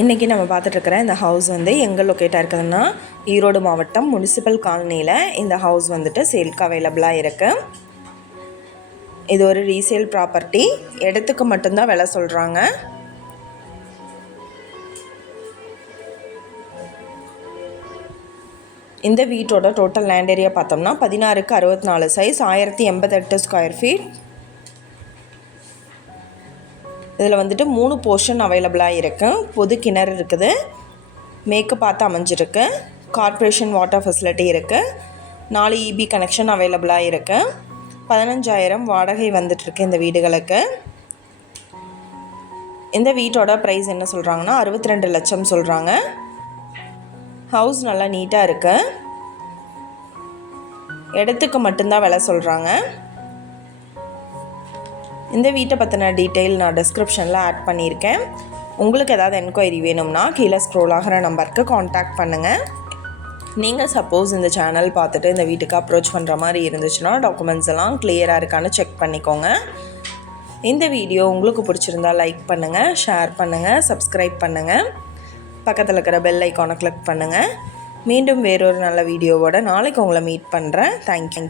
இன்றைக்கி நம்ம பார்த்துட்ருக்கிற இந்த ஹவுஸ் வந்து எங்கே லொக்கேட்டாக இருக்குதுன்னா ஈரோடு மாவட்டம் முனிசிபல் காலனியில் இந்த ஹவுஸ் வந்துட்டு சேல்க்கு அவைலபிளாக இருக்குது. இது ஒரு ரீசேல் ப்ராப்பர்ட்டி. இடத்துக்கு மட்டும்தான் விலை சொல்கிறாங்க. இந்த வீட்டோட டோட்டல் லேண்ட் ஏரியா பார்த்தோம்னா 16க்கு 64 சைஸ், 1088 ஸ்கொயர் ஃபீட். இதில் வந்துட்டு 3 போர்ஷன் அவைலபிளாக இருக்குது. பொது கிணறு இருக்குது, மேற்கு பார்த்து அமைஞ்சிருக்கு, கார்ப்பரேஷன் வாட்டர் ஃபெசிலிட்டி இருக்குது, 4 EB கனெக்ஷன் அவைலபிளாக இருக்குது. 15,000 வாடகை வந்துட்டுருக்கு இந்த வீடுகளுக்கு. இந்த வீட்டோட ப்ரைஸ் என்ன சொல்கிறாங்கன்னா 62 லட்சம் சொல்கிறாங்க. ஹவுஸ் நல்லா நீட்டாக இருக்குது. இடத்துக்கு மட்டும்தான் விலை சொல்கிறாங்க. இந்த வீட்டை பற்றின டீட்டெயில் நான் டிஸ்கிரிப்ஷனில் ஆட் பண்ணியிருக்கேன். உங்களுக்கு ஏதாவது என்கொயரி வேணும்னா கீழே ஸ்க்ரோல் ஆகிற நம்பருக்கு காண்டாக்ட் பண்ணுங்கள். நீங்கள் சப்போஸ் இந்த சேனல் பார்த்துட்டு இந்த வீட்டுக்கு அப்ரோச் பண்ணுற மாதிரி இருந்துச்சுன்னா டாக்குமெண்ட்ஸ் எல்லாம் கிளியராக இருக்கான்னு செக் பண்ணிக்கோங்க. இந்த வீடியோ உங்களுக்கு பிடிச்சிருந்தா லைக் பண்ணுங்கள், ஷேர் பண்ணுங்கள், சப்ஸ்கிரைப் பண்ணுங்கள், பக்கத்தில் இருக்கிற பெல் ஐக்கானை கிளிக் பண்ணுங்கள். மீண்டும் வேறொரு நல்ல வீடியோவோட நாளைக்கு உங்களை மீட் பண்ணுறேன். தேங்க்யூ.